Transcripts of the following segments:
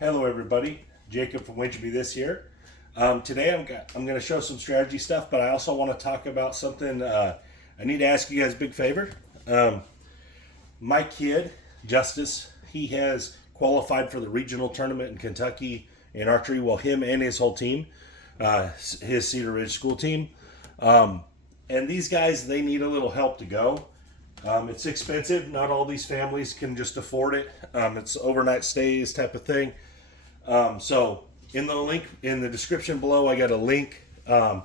Hello everybody, Jacob from Wager Me This here. Today I'm going to show some strategy stuff, but I also want to talk about something. I need to ask you guys a big favor. My kid, Justice, he has qualified for the regional tournament in Kentucky in archery. Well, him and his whole team, his Cedar Ridge school team. And these guys, they need a little help to go. It's expensive. Not all these families can just afford it. It's overnight stays type of thing. So in the link in the description below, I got a link to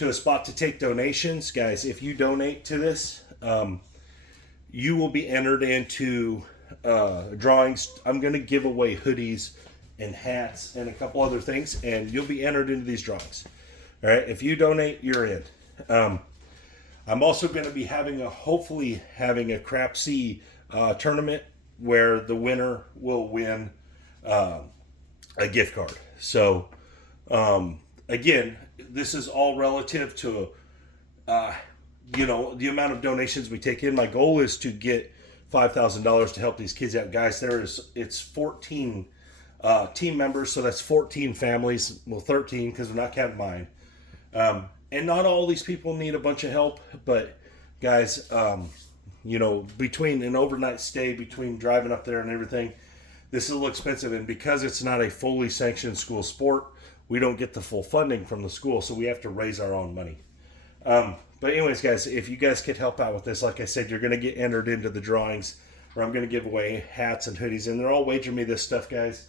a spot to take donations. Guys, if you donate to this, you will be entered into drawings. I'm going to give away hoodies and hats and a couple other things, and you'll be entered into these drawings. All right, if you donate, you're in. I'm also going to be hopefully having a CRAPS tournament where the winner will win a gift card. So, again, this is all relative to, the amount of donations we take in. My goal is to get $5,000 to help these kids out. Guys, it's 14 team members, so that's 14 families. Well, 13 because we're not counting mine. And not all these people need a bunch of help, but guys, between an overnight stay, between driving up there and everything, this is a little expensive. And because it's not a fully sanctioned school sport, we don't get the full funding from the school, so we have to raise our own money. But anyways, guys, if you guys could help out with this, like I said, you're going to get entered into the drawings where I'm going to give away hats and hoodies, and they're all Wager Me This stuff, guys.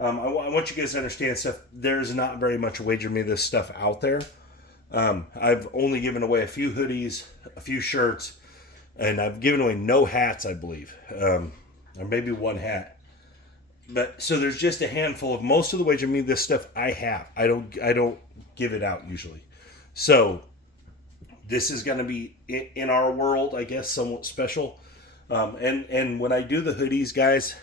I want you guys to understand stuff. There's not very much Wager Me This stuff out there. I've only given away a few hoodies, a few shirts, and I've given away no hats, I believe, or maybe one hat. But so there's just a handful of most of the Wager Me This stuff I have. I don't give it out usually. So this is going to be in our world, I guess, somewhat special. And when I do the hoodies, guys,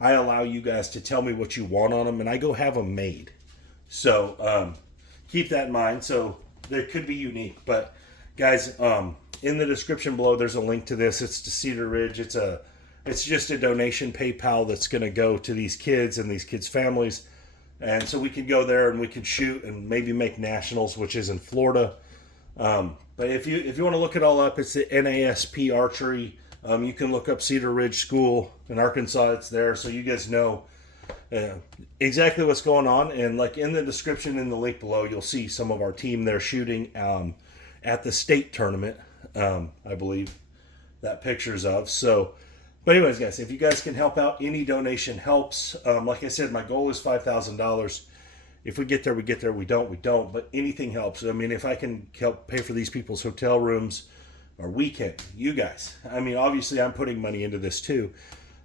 I allow you guys to tell me what you want on them, and I go have them made. So keep that in mind. So they could be unique. But guys, in the description below, there's a link to this. It's to Cedar Ridge. It's just a donation PayPal that's going to go to these kids and these kids' families. And so we could go there and we could shoot and maybe make nationals, which is in Florida. But if you want to look it all up, it's the NASP Archery. You can look up Cedar Ridge School in Arkansas. It's there, so you guys know exactly what's going on. And like in the description in the link below, you'll see some of our team there shooting at the state tournament. I believe that pictures of. So, but anyways, guys, if you guys can help out, any donation helps. Like I said, my goal is $5,000. If we get there, we get there. We don't. But anything helps. I mean, if I can help pay for these people's hotel rooms or weekend, you guys. I mean, obviously, I'm putting money into this too.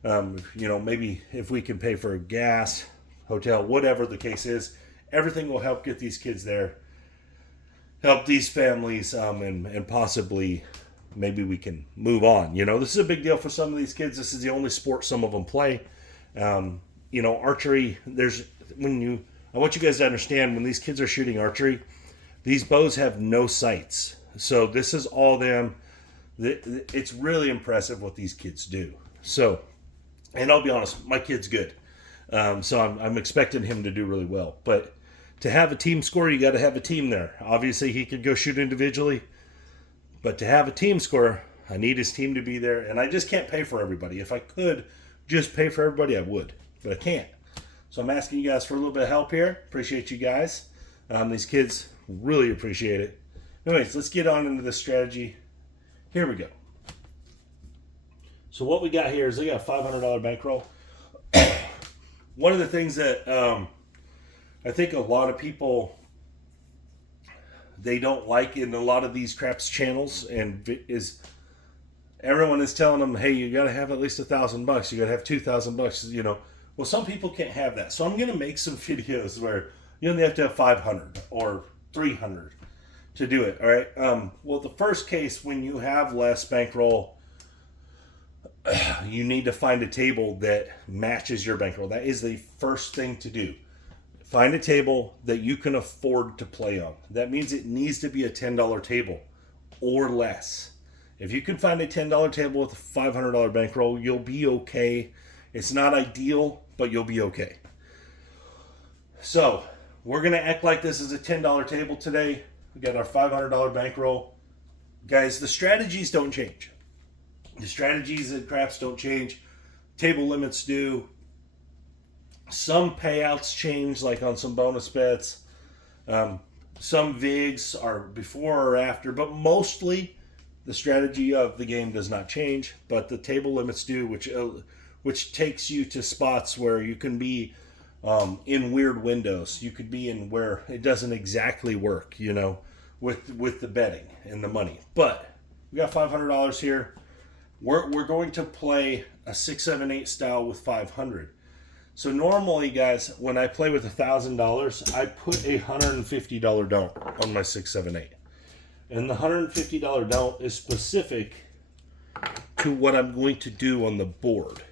Maybe if we can pay for gas, hotel, whatever the case is, everything will help get these kids there, help these families, and possibly maybe we can move on. This is a big deal for some of these kids. This is the only sport some of them play. Archery, I want you guys to understand when these kids are shooting archery, these bows have no sights. So this is all them. It's really impressive what these kids do. So, and I'll be honest, my kid's good. So I'm expecting him to do really well. But to have a team score, you got to have a team there. Obviously, he could go shoot individually. But to have a team score, I need his team to be there. And I just can't pay for everybody. If I could just pay for everybody, I would. But I can't. So I'm asking you guys for a little bit of help here. Appreciate you guys. These kids really appreciate it. Anyways, let's get on into the strategy. Here we go. So what we got here is we got a $500 bankroll. One of the things that I think a lot of people, they don't like in a lot of these CRAPS channels is everyone is telling them, hey, you got to have at least $1,000. You got to have $2,000. Well, some people can't have that. So I'm going to make some videos where you only have to have 500 or 300 to do it. All right. Well, the first case, when you have less bankroll, you need to find a table that matches your bankroll. That is the first thing to do. Find a table that you can afford to play on. That means it needs to be a $10 table or less. If you can find a $10 table with a $500 bankroll, you'll be okay. It's not ideal, but you'll be okay. So we're going to act like this is a $10 table today. We got our $500 bankroll. Guys, the strategies don't change. The strategies at CRAPS don't change. Table limits do. Some payouts change, like on some bonus bets. Some VIGs are before or after, but mostly the strategy of the game does not change. But the table limits do, which takes you to spots where you can be in weird windows. You could be in where it doesn't exactly work, you know, with the betting and the money. But we got $500 here. We're going to play a 6, 7, 8 style with 500. So normally, guys, when I play with $1,000, I put a $150 don't on my 6, 7, 8. And the $150 don't is specific to what I'm going to do on the board.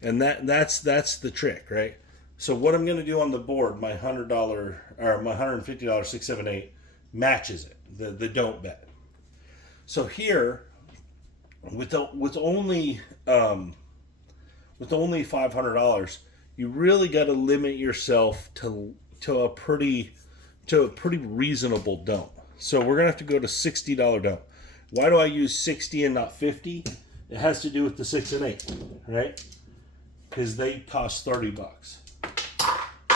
And that's the trick, right? So what I'm going to do on the board, my $100 or my $150 6, 7, 8 matches it, the don't bet. So here, with only $500, you really got to limit yourself to a pretty reasonable don't. So we're gonna have to go to $60 don't. Why do I use 60 and not 50? It has to do with the 6 and 8, right? Because they cost $30.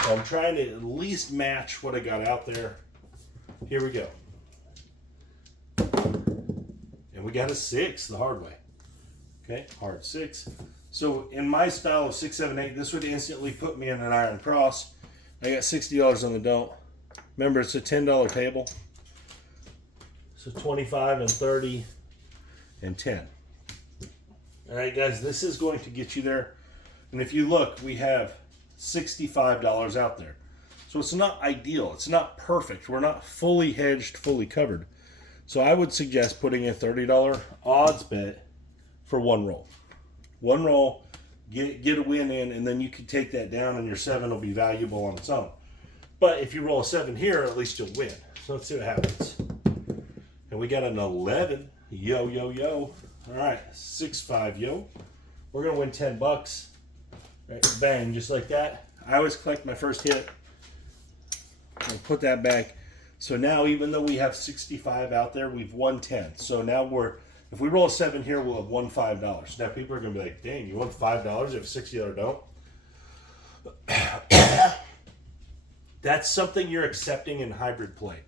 So I'm trying to at least match what I got out there. Here we go. And we got a 6 the hard way. Okay, hard 6. So in my style of 6, 7, 8, this would instantly put me in an iron cross. I got $60 on the don't. Remember, it's a $10 table. So 25 and 30 and 10. All right, guys, this is going to get you there. And if you look, we have $65 out there. So it's not ideal. It's not perfect. We're not fully hedged, fully covered. So I would suggest putting a $30 odds bet for one roll. One roll, get a win in, and then you can take that down, and your 7 will be valuable on its own. But if you roll a 7 here, at least you'll win. So let's see what happens. And we got an 11. Yo, yo, yo. All right, 6, 5, yo. We're going to win $10. Right, bang, just like that. I always collect my first hit and put that back. So now, even though we have 65 out there, we've won 10. So now if we roll a 7 here, we'll have won $5. Now people are going to be like, dang, you won $5? You have a $60 don't? That's something you're accepting in hybrid play.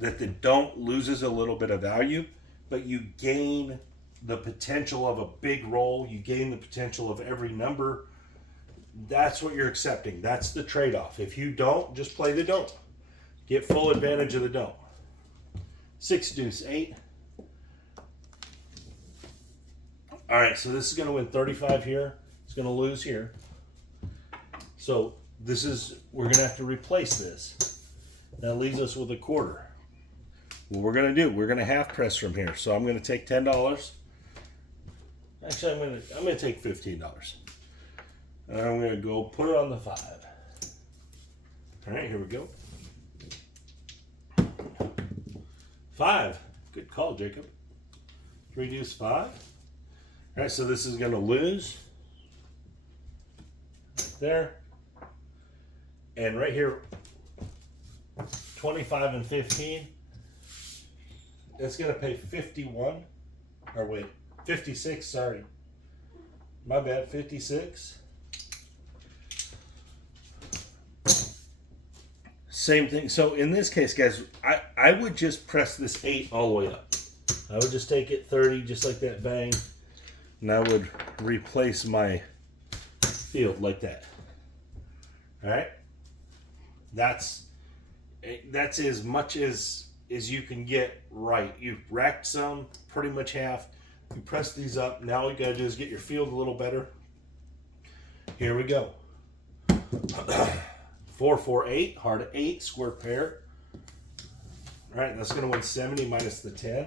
That the don't loses a little bit of value, but you gain the potential of a big roll. You gain the potential of every number. That's what you're accepting. That's the trade-off. If you don't, just play the don't. Get full advantage of the don't. 6, deuce, 8. All right, so this is going to win 35 here. It's going to lose here. So we're going to have to replace this. That leaves us with a quarter. What we're going to do, we're going to half press from here. So I'm going to take $10. Actually, I'm going to take $15. And I'm going to go put it on the 5. All right, here we go. 5. Good call, Jacob. 3, deuce, 5. All right, so this is going to lose. There. And right here, 25 and 15. It's going to pay 51. Or wait, 56, sorry. My bad, 56. Same thing. So in this case, guys, I would just press this 8 all the way up. I would just take it 30, just like that, bang. And I would replace my field like that. All right? That's as much as you can get right. You've racked some, pretty much half. You press these up. Now all you got to do is get your field a little better. Here we go. 4, 4, 8, hard 8, square pair. All right, that's going to win 70 minus the 10.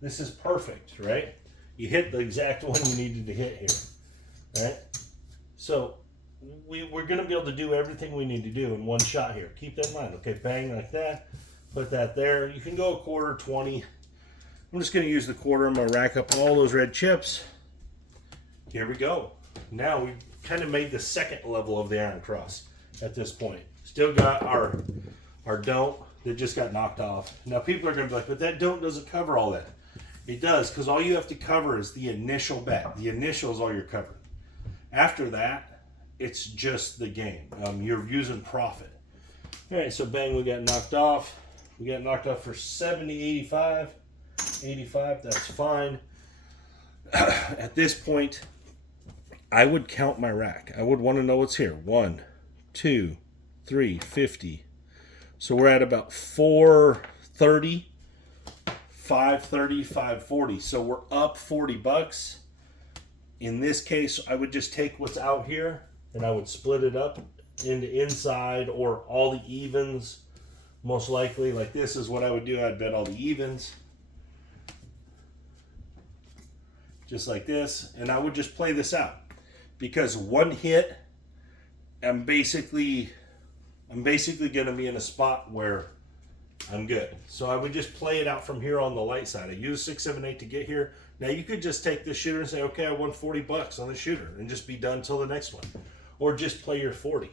This is perfect, right? You hit the exact one you needed to hit here, right? So we're going to be able to do everything we need to do in one shot here. Keep that in mind. Okay, bang like that. Put that there. You can go a quarter, 20. I'm just going to use the quarter. I'm going to rack up all those red chips. Here we go. Now we've kind of made the second level of the iron cross at this point. Still got our don't that just got knocked off. Now people are going to be like, but that don't doesn't cover all that. It does, because all you have to cover is the initial bet. The initial is all you're covering. After that, it's just the game. You're using profit. All right, so bang, we got knocked off. We got knocked off for 70, 85. 85, that's fine. At this point, I would count my rack. I would want to know what's here. 1, 2, 3, 50. So we're at about 430, 530, 540. So we're up $40. In this case, I would just take what's out here and I would split it up into inside or all the evens. Most likely, like this is what I would do. I'd bet all the evens. Just like this. And I would just play this out. Because one hit, I'm basically going to be in a spot where I'm good. So I would just play it out from here on the light side. I use 6, 7, 8 to get here. Now you could just take this shooter and say, okay, I won $40 on the shooter and just be done till the next one. Or just play your 40.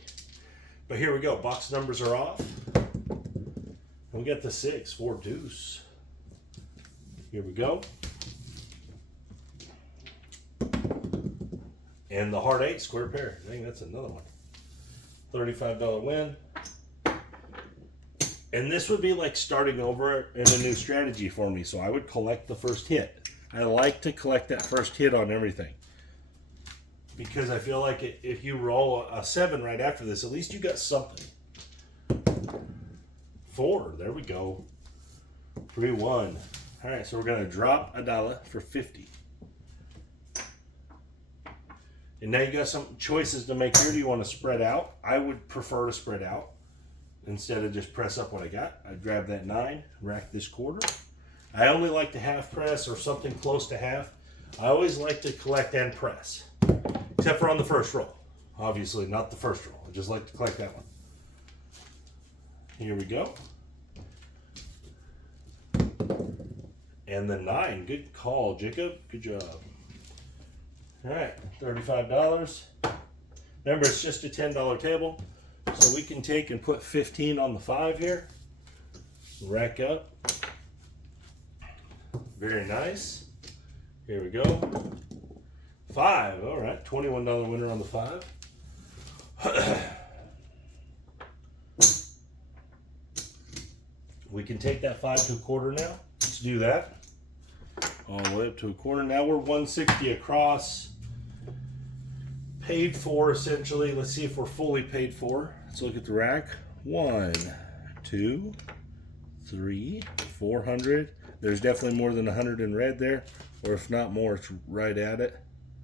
But here we go. Box numbers are off. And we got the 6, 4 deuce. Here we go. And the heart 8, square pair. I think that's another one. $35 win. And this would be like starting over in a new strategy for me. So I would collect the first hit. I like to collect that first hit on everything. Because I feel like if you roll a 7 right after this, at least you got something. 4, there we go. 3-1. All right, so we're going to drop $1 for 50. And now you got some choices to make here. Do you want to spread out? I would prefer to spread out instead of just press up what I got. I'd grab that 9, rack this quarter. I only like to half press or something close to half. I always like to collect and press, except for on the first roll. Obviously, not the first roll. I just like to collect that one. Here we go. And the 9. Good call, Jacob. Good job. All right, $35. Remember, it's just a $10 table. So we can take and put 15 on the 5 here. Rack up. Very nice. Here we go. 5, all right, $21 winner on the 5. We can take that 5 to a quarter now. Let's do that. All the way up to a quarter. Now we're 160 across. Paid for, essentially. Let's see if we're fully paid for. Let's look at the rack. 1, 2, 3, 400. There's definitely more than 100 in red there. Or if not more, it's right at it.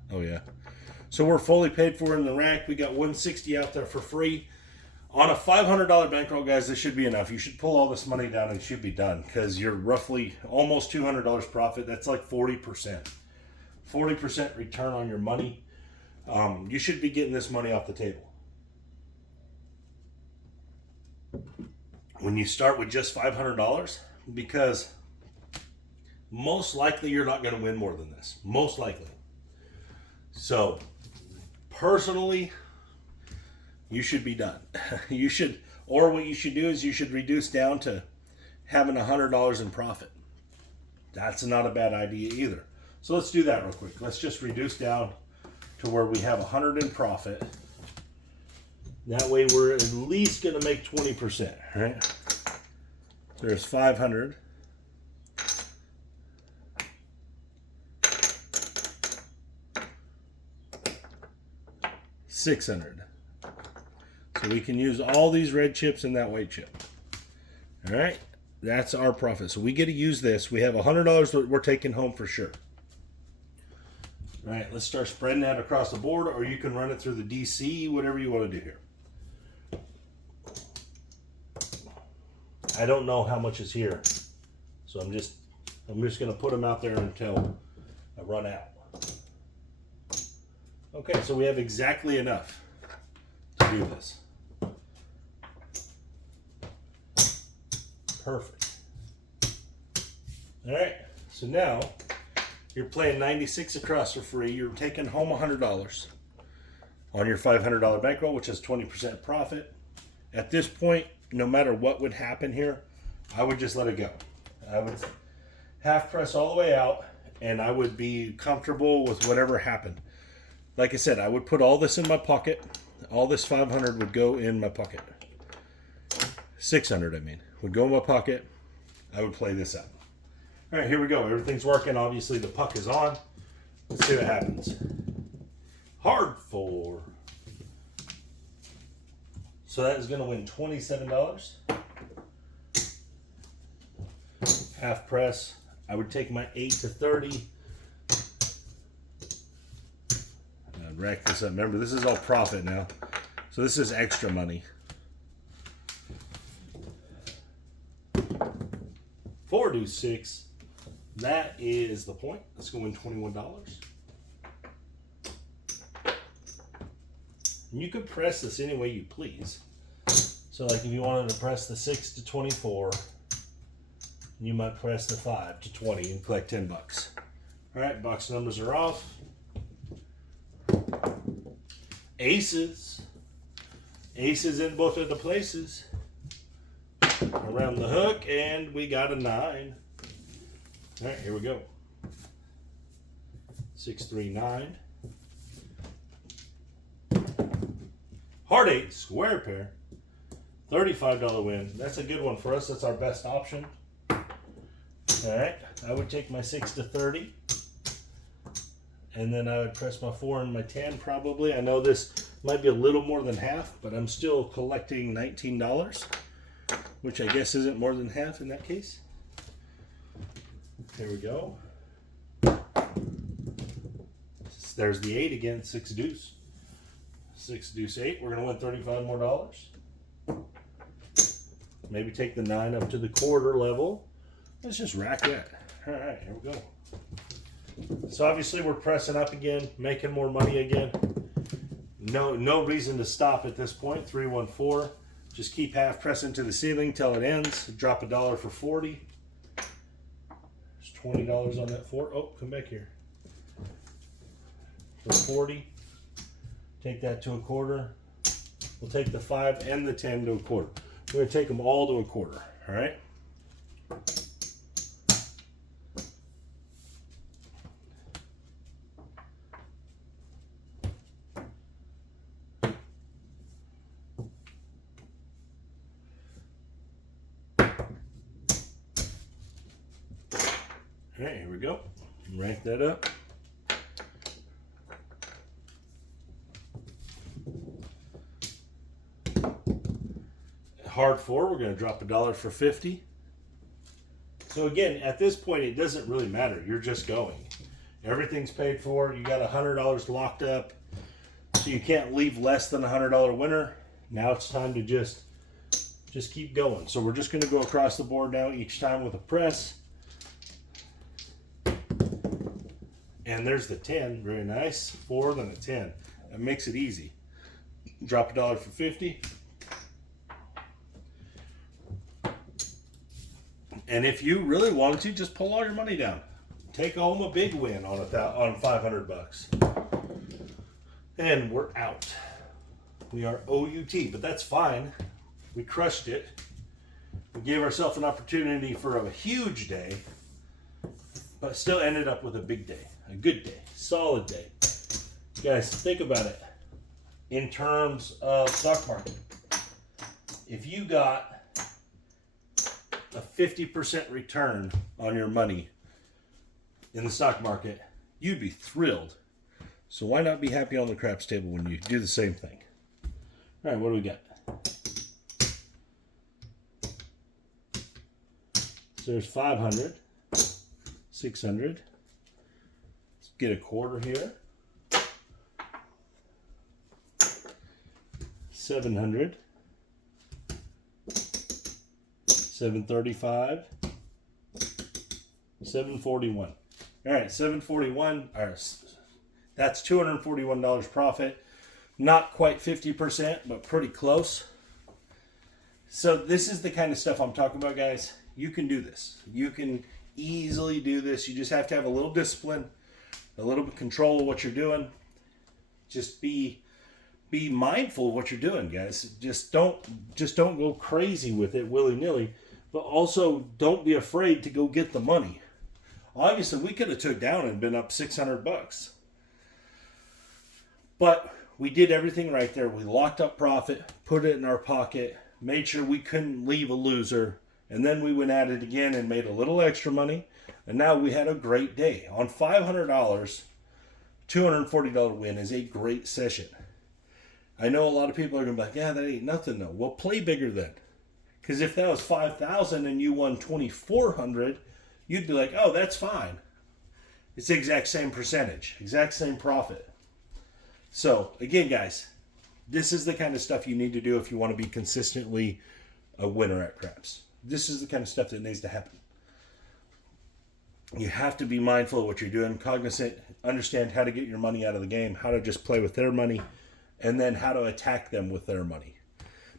Oh, yeah. So we're fully paid for in the rack. We got 160 out there for free. On a $500 bankroll, guys, this should be enough. You should pull all this money down and it should be done because you're roughly almost $200 profit. That's like 40%. 40% return on your money. You should be getting this money off the table. When you start with just $500, because most likely you're not going to win more than this. Most likely. So, personally, you should be done. You should, or what you should do is you should reduce down to having $100 in profit. That's not a bad idea either. So let's do that real quick. Let's just reduce down to where we have 100 in profit. That way we're at least going to make 20%, right? There's 500. $600. So we can use all these red chips and that white chip. All right, that's our profit. So we get to use this. We have $100 that we're taking home for sure. All right, let's start spreading that across the board, or you can run it through the DC, whatever you want to do here. I don't know how much is here, so I'm just going to put them out there until I run out. Okay, so we have exactly enough to do this. Perfect. All right, so now You're playing 96 across for free. You're taking home $100 on your $500 bankroll, which is 20% profit. At this point, no matter what would happen here, I would just let it go. I would half press all the way out, and I would be comfortable with whatever happened. Like I said, I would put all this in my pocket. All this 500 would go in my pocket. 600, I mean, would go in my pocket. I would play this out. All right, here we go. Everything's working. Obviously, the puck is on. Let's see what happens. Hard 4. So that is going to win $27. Half press. I would take my 8 to 30. I'd rack this up. Remember, this is all profit now. So this is extra money. 4 to 6. That is the point. Let's go win $21. And you could press this any way you please. So like if you wanted to press the 6 to 24, you might press the 5 to 20 and collect $10. All right, box numbers are off. Aces. Aces in both of the places. Around the hook, and we got a 9. All right, here we go. 6, 3, 9. Heart 8, square pair. $35 win. That's a good one for us. That's our best option. All right, I would take my 6 to 30. And then I would press my 4 and my 10 probably. I know this might be a little more than half, but I'm still collecting $19, which I guess isn't more than half in that case. Here we go. There's the 8 again, 6 deuce. 6 deuce 8. We're going to win $35 more. Maybe take the 9 up to the quarter level. Let's just rack that. All right, here we go. So obviously we're pressing up again, making more money again. No reason to stop at this point. 314. Just keep half pressing to the ceiling till it ends. Drop $1 for 40. There's $20 on that 4. Oh, come back here. For 40. Take that to a quarter. We'll take the 5 and the 10 to a quarter. We're going to take them all to a quarter. All right. All right, here we go. Rank that up. Hard 4, we're going to drop $1 for 50. So again, at this point, it doesn't really matter. You're just going. Everything's paid for. You got $100 locked up, so you can't leave less than a $100 winner. Now it's time to just keep going. So we're just going to go across the board now each time with a press. And there's the 10. Very nice. 4, then a 10. That makes it easy. Drop $1 for 50. And if you really wanted to, just pull all your money down. Take home a big win on $500. And we're out. We are OUT, but that's fine. We crushed it. We gave ourselves an opportunity for a huge day, but still ended up with a big day, a good day, solid day. Guys, think about it in terms of stock market. If you got a 50% return on your money in the stock market, you'd be thrilled. So why not be happy on the craps table when you do the same thing? All right, what do we got? So there's 500, 600. Let's get a quarter here. 700. 735, 741. All right, 741. That's $241 profit. Not quite 50%, but pretty close. So this is the kind of stuff I'm talking about, guys. You can do this. You can easily do this. You just have to have a little discipline, a little bit control of what you're doing. Just be mindful of what you're doing, guys. Just don't go crazy with it willy-nilly, but also don't be afraid to go get the money. Obviously, we could have took down and been up $600, but we did everything right there. We locked up profit, put it in our pocket, made sure we couldn't leave a loser, and then we went at it again and made a little extra money, and now we had a great day. On $500, $240 win is a great session. I know a lot of people are going to be like, yeah, that ain't nothing though. Well, play bigger then. Because if that was $5,000 and you won $2,400, you'd be like, oh, that's fine. It's the exact same percentage, exact same profit. So, again, guys, this is the kind of stuff you need to do if you want to be consistently a winner at craps. This is the kind of stuff that needs to happen. You have to be mindful of what you're doing, cognizant, understand how to get your money out of the game, how to just play with their money, and then how to attack them with their money.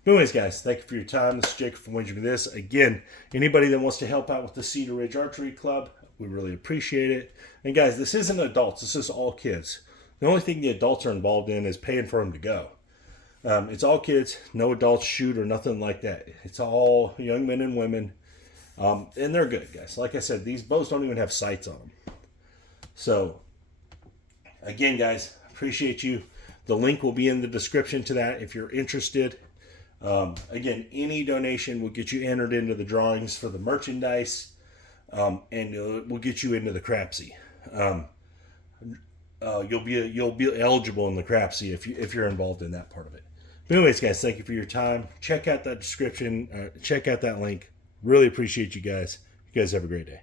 But anyways, guys, thank you for your time. This is Jacob from Wagering This. Again, anybody that wants to help out with the Cedar Ridge Archery Club, we really appreciate it. And guys, this isn't adults. This is all kids. The only thing the adults are involved in is paying for them to go. It's all kids. No adults shoot or nothing like that. It's all young men and women. And they're good, guys. Like I said, these bows don't even have sights on them. So, again, guys, appreciate you. The link will be in the description to that if you're interested. Again, any donation will get you entered into the drawings for the merchandise, and will get you into the CRAPSy. You'll be eligible in the CRAPSy if you're involved in that part of it. But anyways, guys, thank you for your time. Check out that description. Check out that link. Really appreciate you guys. You guys have a great day.